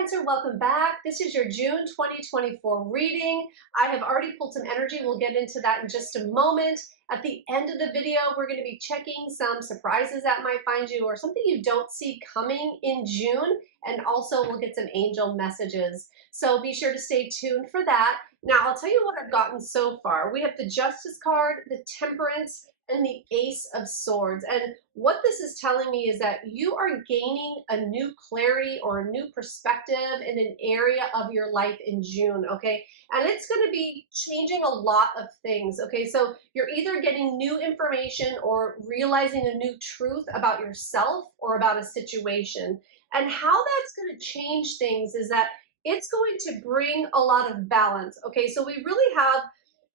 Cancer, welcome back. This is your June 2024 reading. I have already pulled some energy. We'll get into that in just a moment. At the end of the video, we're going to be checking some surprises that might find you or something you don't see coming in June. And also we'll get some angel messages. So be sure to stay tuned for that. Now, I'll tell you what I've gotten so far. We have the Justice card, the Temperance, and the Ace of Swords. And what this is telling me is that you are gaining a new clarity or a new perspective in an area of your life in June, okay? And it's going to be changing a lot of things, okay? So you're either getting new information or realizing a new truth about yourself or about a situation. And how that's going to change things is that it's going to bring a lot of balance, okay? So we really have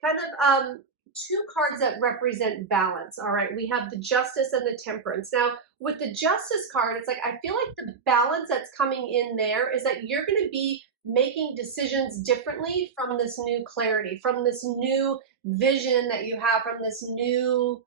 kind of two cards that represent balance. All right, we have the Justice and the Temperance. Now, with the Justice card, it's like I feel like the balance that's coming in there is that you're going to be making decisions differently from this new clarity, from this new vision that you have, from this new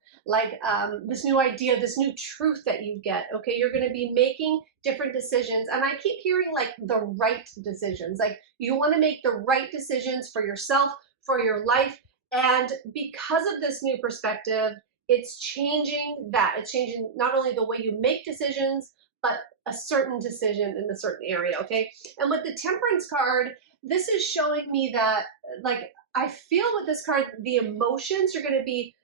this new idea, this new truth that you get. Okay, you're going to be making different decisions, and I keep hearing like the right decisions. Like you want to make the right decisions for yourself, for your life. And because of this new perspective, it's changing that. It's changing not only the way you make decisions, but a certain decision in a certain area, okay? And with the Temperance card, this is showing me that, like, I feel with this card, the emotions, you're going to be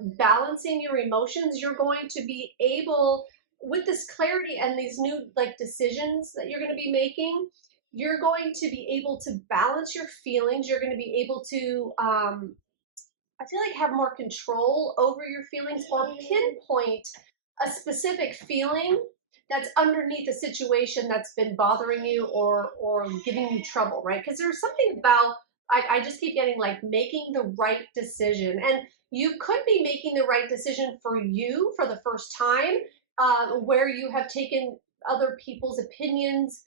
balancing your emotions. You're going to be able, with this clarity and these new, like, decisions that you're going to be making, you're going to be able to balance your feelings. You're going to be able to, I feel like, have more control over your feelings or pinpoint a specific feeling that's underneath a situation that's been bothering you or giving you trouble, right? Because there's something about, I just keep getting like making the right decision. And you could be making the right decision for you for the first time, where you have taken other people's opinions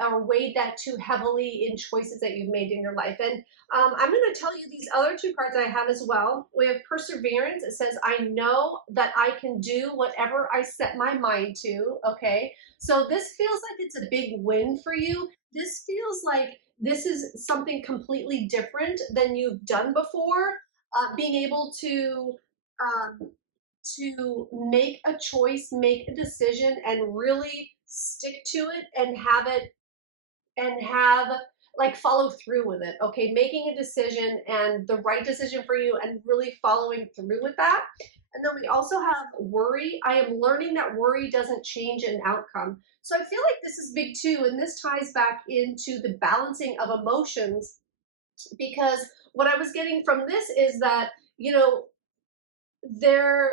or weighed that too heavily in choices that you've made in your life. And I'm going to tell you these other two cards I have as well. We have Perseverance. It says, I know that I can do whatever I set my mind to. Okay. So this feels like it's a big win for you. This feels like this is something completely different than you've done before. Being able to make a choice, make a decision, and really stick to it and have it and have like follow through with it. Okay, making a decision and the right decision for you and really following through with that. And then we also have worry. I am learning that worry doesn't change an outcome. So I feel like this is big too, and this ties back into the balancing of emotions, because what I was getting from this is that, you know, there,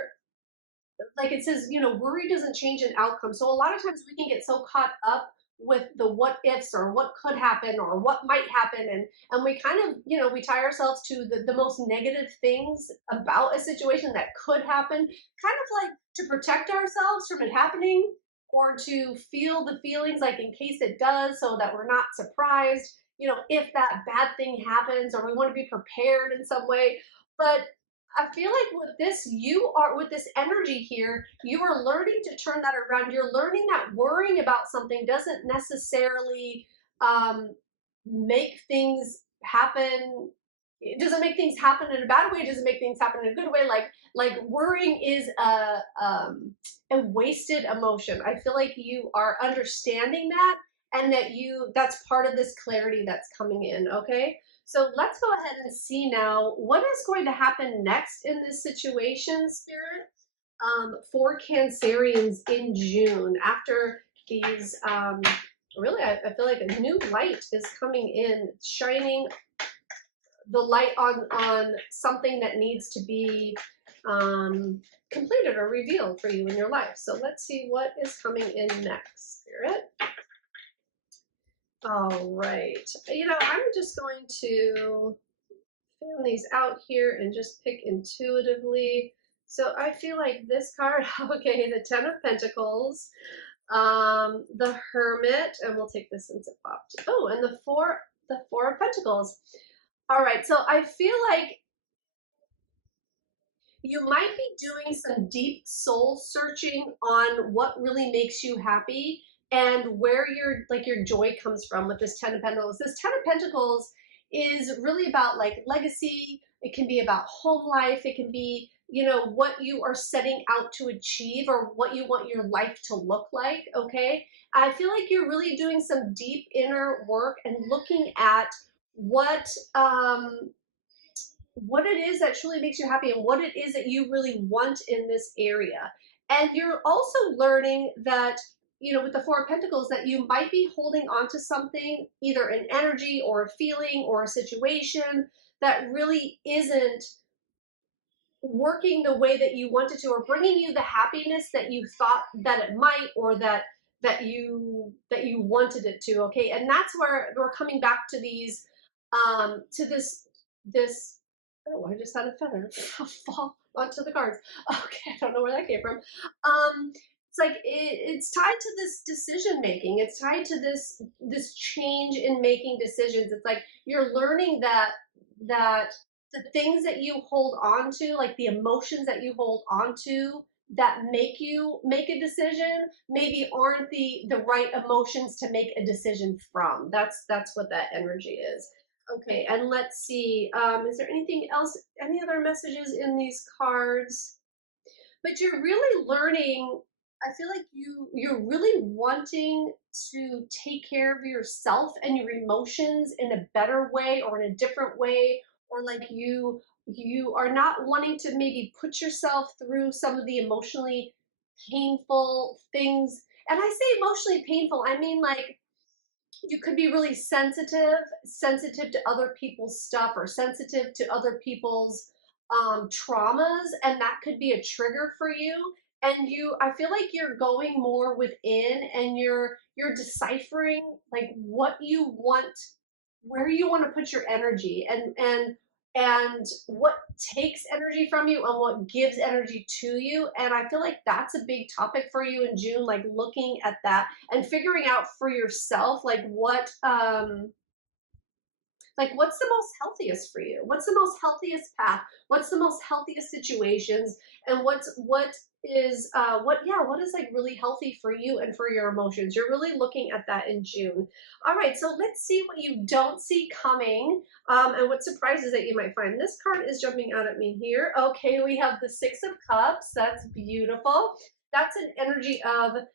like it says, you know, worry doesn't change an outcome. So a lot of times we can get so caught up with the what ifs or what could happen or what might happen, and we kind of, you know, we tie ourselves to the most negative things about a situation that could happen, kind of like to protect ourselves from it happening or to feel the feelings like in case it does, so that we're not surprised, you know, if that bad thing happens, or we want to be prepared in some way. But I feel like with this, you are, with this energy here, you are learning to turn that around. You're learning that worrying about something doesn't necessarily make things happen. It doesn't make things happen in a bad way. It doesn't make things happen in a good way. Like worrying is a wasted emotion. I feel like you are understanding that, and that that's part of this clarity that's coming in. Okay. So let's go ahead and see now what is going to happen next in this situation, Spirit, for Cancerians in June after these, really, I feel like a new light is coming in, shining the light on something that needs to be completed or revealed for you in your life. So let's see what is coming in next, Spirit. All right, you know, I'm just going to fan these out here and just pick intuitively. So I feel like this card, okay, the Ten of Pentacles, the Hermit, and we'll take this and zip off. Oh, and the Four of Pentacles. All right, so I feel like you might be doing some deep soul searching on what really makes you happy. and where your joy comes from with this 10 of Pentacles. This 10 of Pentacles is really about like legacy. It can be about home life. It can be, you know, what you are setting out to achieve or what you want your life to look like, okay? I feel like you're really doing some deep inner work and looking at what um what it is that truly makes you happy and what it is that you really want in this area. And you're also learning that, you know, with the Four of Pentacles, that you might be holding on to something, either an energy or a feeling or a situation that really isn't working the way that you wanted to, or bringing you the happiness that you thought that it might, or that you wanted it to. Okay, and that's where we're coming back to these to this. Oh, I just had a feather fall onto the cards. Okay, I don't know where that came from. It's like it's tied to this decision making. It's tied to this change in making decisions. It's like you're learning that the things that you hold on to, like the emotions that you hold on to that make you make a decision, maybe aren't the right emotions to make a decision from. That's what that energy is. Okay, and let's see. Is there anything else? Any other messages in these cards? But you're really learning. I feel like you're really wanting to take care of yourself and your emotions in a better way or in a different way, or like you are not wanting to maybe put yourself through some of the emotionally painful things. And I say emotionally painful, I mean like you could be really sensitive to other people's stuff, or sensitive to other people's traumas, and that could be a trigger for you. And I feel like you're going more within, and you're deciphering like what you want, where you want to put your energy, and what takes energy from you and what gives energy to you. And I feel like that's a big topic for you in June, like looking at that and figuring out for yourself like what's the most healthiest for you, what's the most healthiest path, what's the most healthiest situations, and what is like really healthy for you and for your emotions. You're really looking at that in June. All right, so let's see what you don't see coming, and what surprises that you might find. This card is jumping out at me here. Okay, we have the Six of Cups. That's beautiful. That's an energy of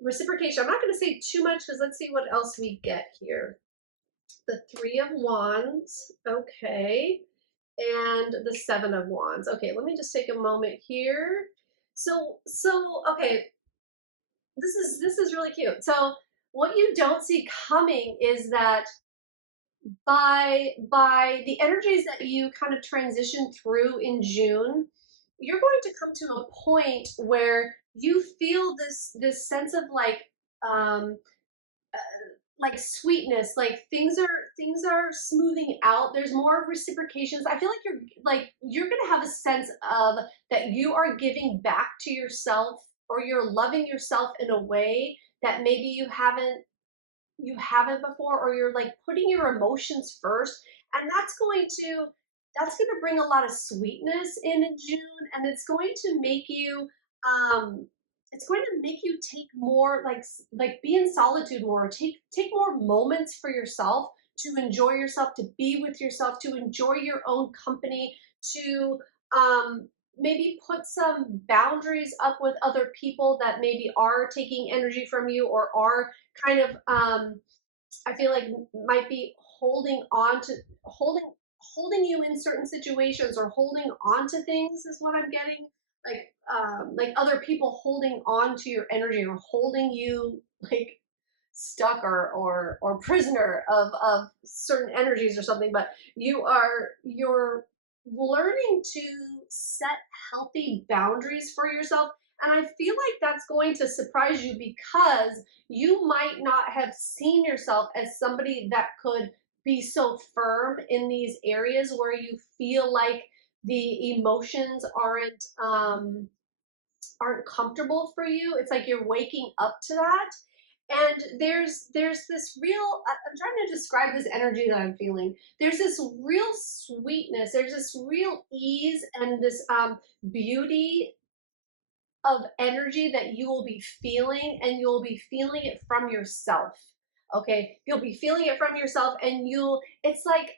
reciprocation. I'm not going to say too much because let's see what else we get here. The Three of Wands, okay, and the Seven of Wands. Okay, let me just take a moment here. Okay, this is really cute. So what you don't see coming is that by the energies that you kind of transition through in June, you're going to come to a point where you feel this sense of um like sweetness, like things are smoothing out. There's more reciprocations. I feel like you're gonna have a sense of that you are giving back to yourself, or you're loving yourself in a way that maybe you haven't before, or you're like putting your emotions first. And that's going to bring a lot of sweetness in June, and um it's going to make you take more, like be in solitude more, take more moments for yourself, to enjoy yourself, to be with yourself, to enjoy your own company, to maybe put some boundaries up with other people that maybe are taking energy from you, or are kind of I feel like might be holding you in certain situations, or holding on to things, is what I'm getting. Like other people holding on to your energy, or holding you like stuck, or prisoner of certain energies or something. But you're learning to set healthy boundaries for yourself. And I feel like that's going to surprise you, because you might not have seen yourself as somebody that could be so firm in these areas where you feel like the emotions aren't comfortable for you. It's like you're waking up to that. And there's this real, I'm trying to describe this energy that I'm feeling. There's this real sweetness, there's this real ease, and this beauty of energy that you will be feeling, and you'll be feeling it from yourself. Okay, you'll be feeling it from yourself, and it's like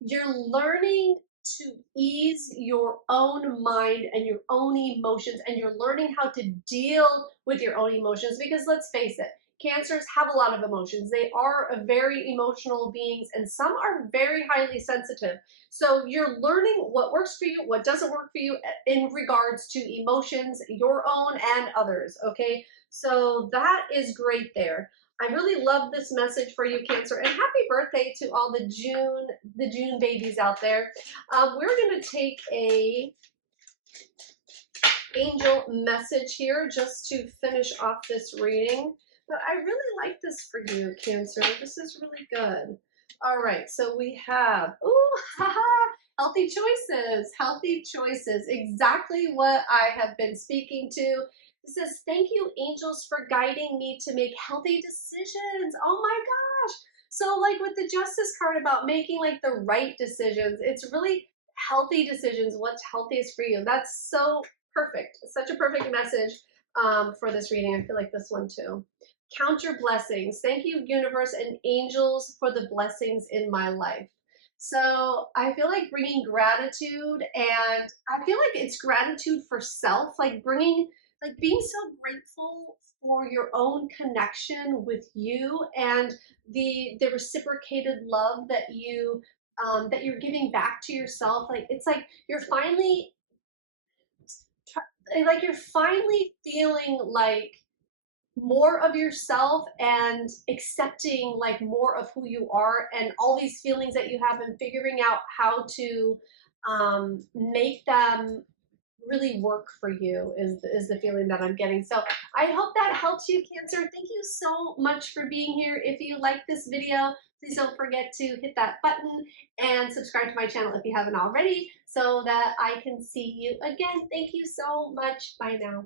you're learning to ease your own mind and your own emotions, and you're learning how to deal with your own emotions, because let's face it, cancers have a lot of emotions. They are a very emotional beings, and some are very highly sensitive. So you're learning what works for you, what doesn't work for you in regards to emotions, your own and others. Okay, so that is great there. I really love this message for you, Cancer, and happy birthday to all the June babies out there. We're going to take a angel message here just to finish off this reading. But I really like this for you, Cancer. This is really good. All right, so we have, ooh, haha, healthy choices, healthy choices. Exactly what I have been speaking to. It says, thank you, angels, for guiding me to make healthy decisions. Oh my gosh. So like with the justice card about making like the right decisions, it's really healthy decisions, what's healthiest for you. That's so perfect. Such a perfect message for this reading. I feel like this one too. Count your blessings. Thank you, universe and angels, for the blessings in my life. So I feel like bringing gratitude, and I feel like it's gratitude for self, like being so grateful for your own connection with you, and the reciprocated love that you're giving back to yourself. Like it's like you're finally feeling like more of yourself, and accepting like more of who you are, and all these feelings that you have, and figuring out how to make them really work for you is the feeling that I'm getting. So I hope that helps you, Cancer. Thank you so much for being here. If you like this video, please don't forget to hit that button and subscribe to my channel if you haven't already, so that I can see you again. Thank you so much. Bye now.